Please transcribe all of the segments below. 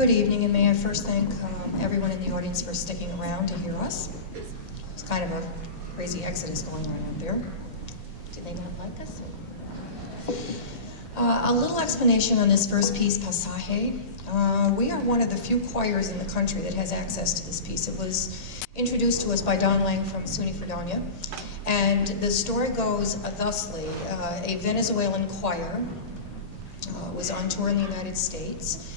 Good evening, and may I first thank everyone in the audience for sticking around to hear us. It's kind of a crazy exodus going on out there. Do they not like us? A little explanation on this first piece, Pasaje. We are one of the few choirs in the country that has access to this piece. It was introduced to us by Don Lang from SUNY Fredonia, and the story goes thusly. A Venezuelan choir was on tour in the United States,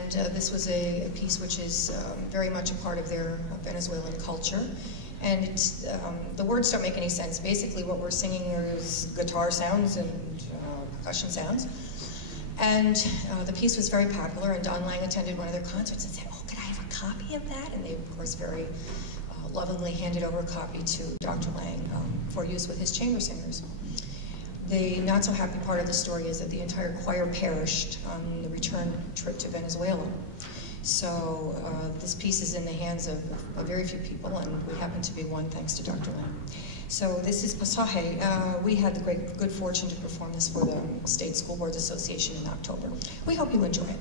and this was a piece which is very much a part of their Venezuelan culture. And the words don't make any sense. Basically what we're singing is guitar sounds and percussion sounds. And the piece was very popular, and Don Lang attended one of their concerts and said, "Oh, could I have a copy of that?" And they, of course, very lovingly handed over a copy to Dr. Lang for use with his chamber singers. The not-so-happy part of the story is that the entire choir perished on the return trip to Venezuela. So this piece is in the hands of very few people, and we happen to be one thanks to Dr. Lang. So this is Pasaje. We had the good fortune to perform this for the State School Boards Association in October. We hope you enjoy it.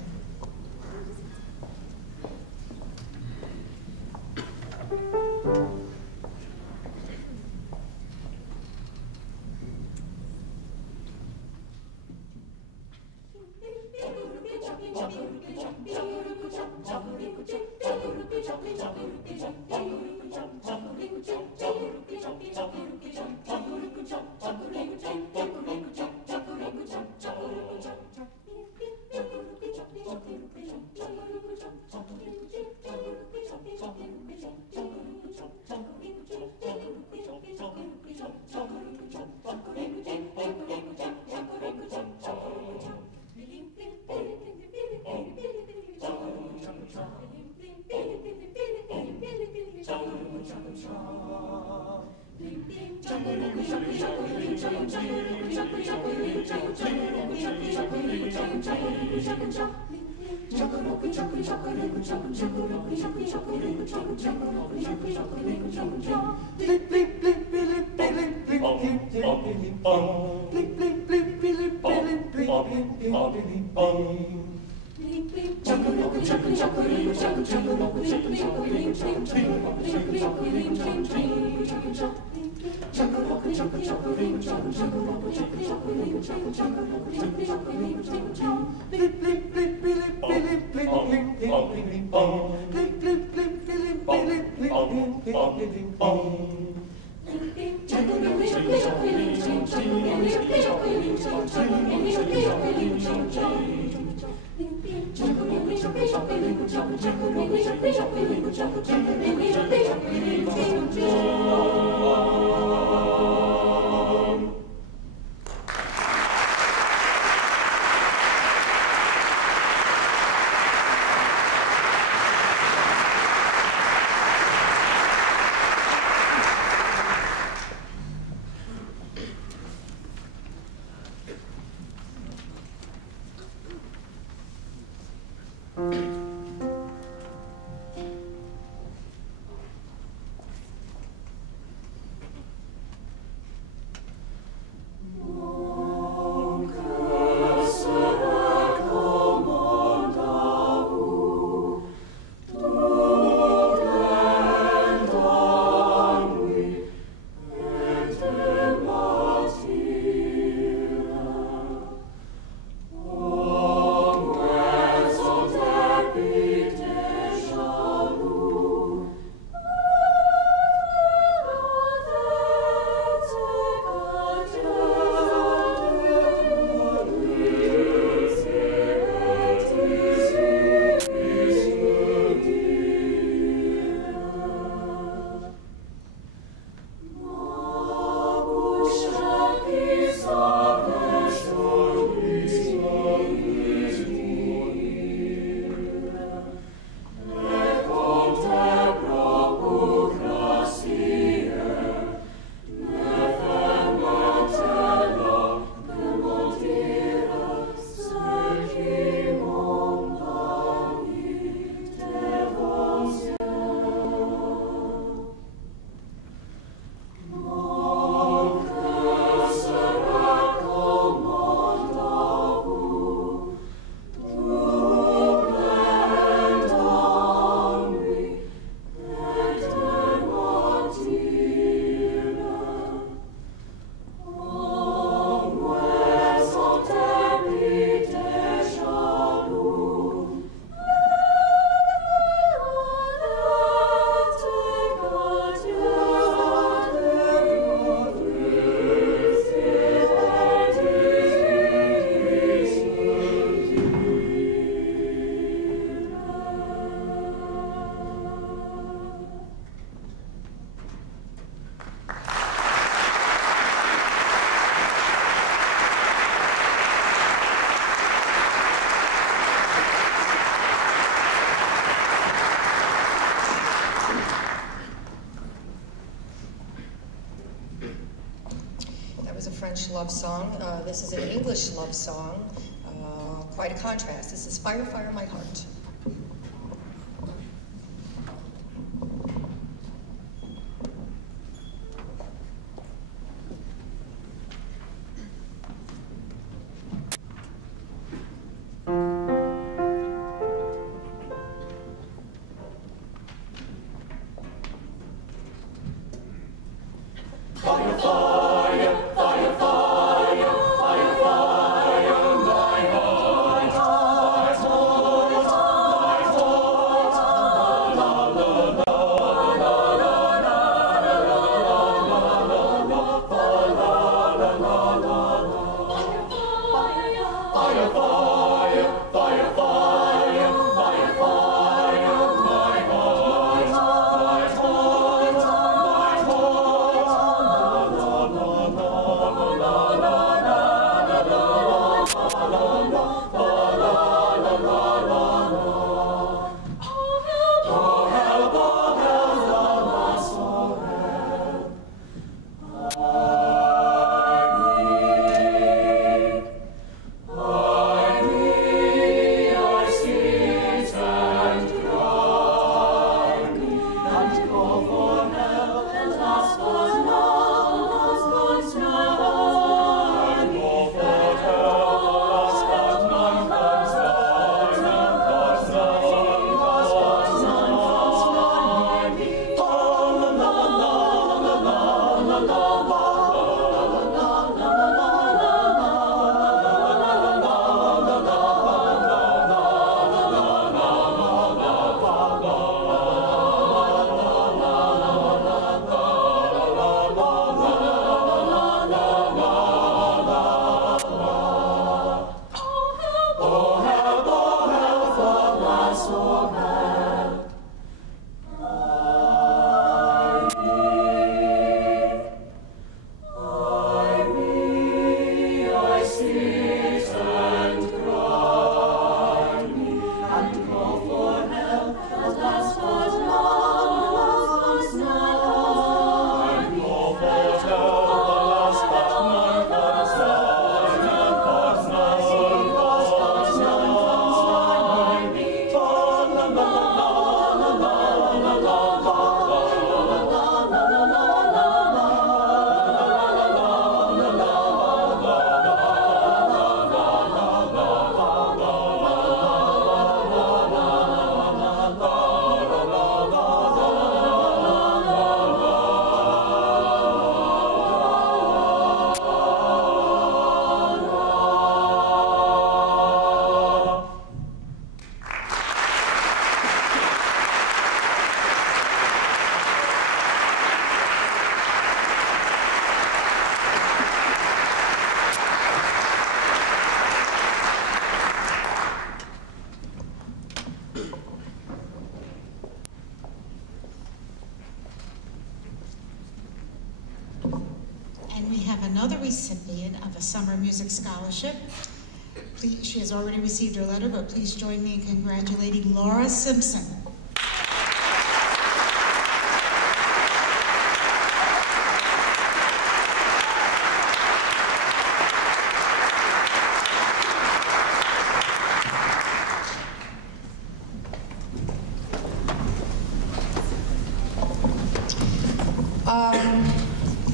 song. This is an English love song. Quite a contrast. This is Fire, Fire, My Heart. Another recipient of a summer music scholarship. She has already received her letter, but please join me in congratulating Laura Simpson.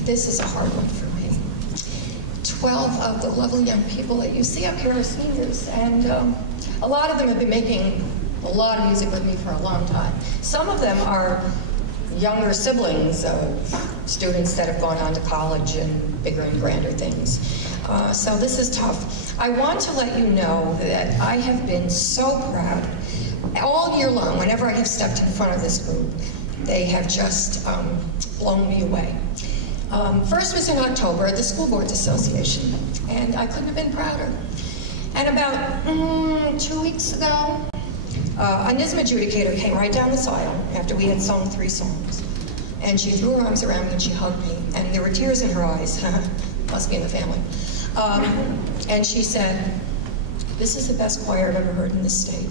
This is a hard one for me. 12 of the lovely young people that you see up here are seniors, and a lot of them have been making a lot of music with me for a long time. Some of them are younger siblings of students that have gone on to college and bigger and grander things. So this is tough. I want to let you know that I have been so proud all year long. Whenever I have stepped in front of this group, they have just blown me away. First was in October at the School Boards Association, and I couldn't have been prouder. And about 2 weeks ago, a NISM adjudicator came right down this aisle after we had sung 3 songs. And she threw her arms around me and she hugged me, and there were tears in her eyes. Must be in the family. And she said, "This is the best choir I've ever heard in this state."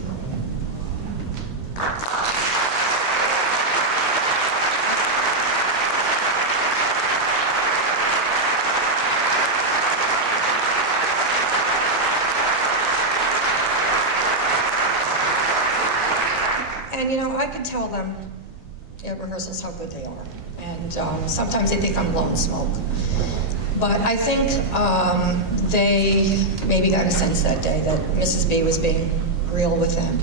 And you know, I could tell them at rehearsals how good they are. And sometimes they think I'm blowing smoke. But I think they maybe got a sense that day that Mrs. B was being real with them.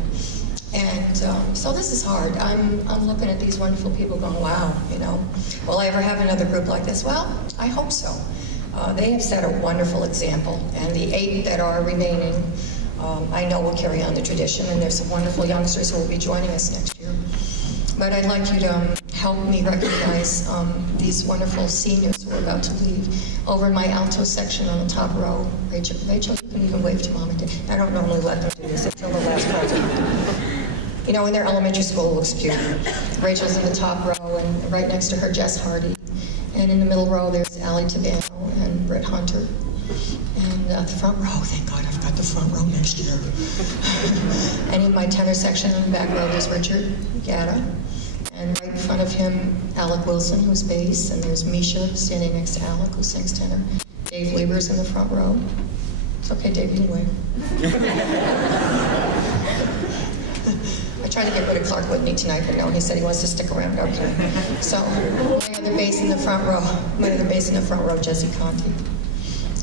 And so this is hard. I'm looking at these wonderful people going, wow, you know, will I ever have another group like this? Well, I hope so. They have set a wonderful example, and the 8 that are remaining, I know will carry on the tradition, and there's some wonderful youngsters who will be joining us next year. But I'd like you to help me recognize these wonderful seniors who are about to leave. Over in my alto section on the top row, Rachel, you can even wave to Mom and Dad. I don't normally let them do this until the last concert. You know, in their elementary school, it looks cute. Rachel's in the top row, and right next to her, Jess Hardy. And in the middle row, there's Allie Tabano and Brett Hunter. And the front row, thank God I've got the front row next year. And in my tenor section in the back row, there's Richard Gatta. And right in front of him, Alec Wilson, who's bass. And there's Misha standing next to Alec, who sings tenor. Dave Lieber's in the front row. It's okay, Dave, you can wave. I tried to get rid of Clark Whitney tonight, but no, he said he wants to stick around. Okay. So, my other bass in the front row, Jesse Conti.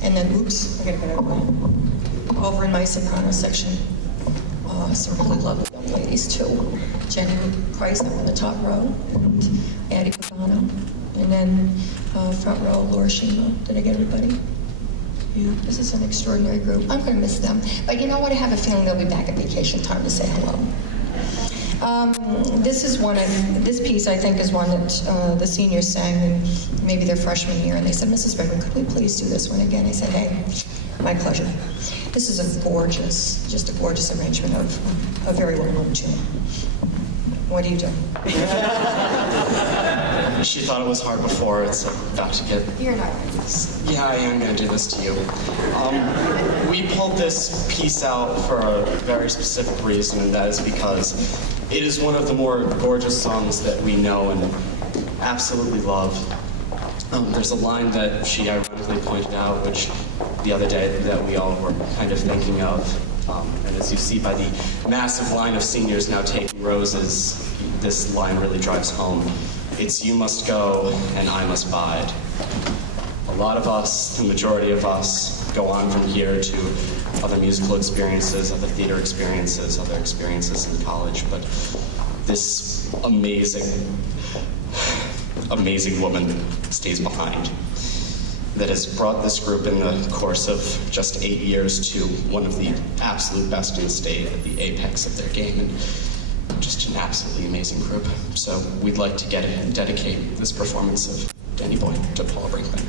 And then, oops, I gotta get out of the way. Over in my soprano section, some really lovely young ladies too. Jenny Price up in the top row, and Addie Pagano. And then, front row, Laura Shima. Did I get everybody? Yeah, this is an extraordinary group. I'm gonna miss them. But you know what? I have a feeling they'll be back at vacation time to say hello. This piece, I think, is one that the seniors sang in maybe their freshman year, and they said, Mrs. Redmond, could we please do this one again? I said, hey, my pleasure. This is just a gorgeous arrangement of a very well-known tune. What do you do? She thought it was hard before, it's about to get... You're not going to do this. Yeah, I am going to do this to you. We pulled this piece out for a very specific reason, and that is because it is one of the more gorgeous songs that we know and absolutely love. There's a line that she ironically pointed out, which the other day that we all were kind of thinking of. And as you see by the massive line of seniors now taking roses, this line really drives home. It's you must go and I must bide. A lot of us, the majority of us, go on from here to other musical experiences, other theater experiences, other experiences in college, but this amazing, amazing woman stays behind that has brought this group in the course of just 8 years to one of the absolute best in the state at the apex of their game, and just an absolutely amazing group. So we'd like to dedicate this performance of Danny Boy to Paula Brinkman.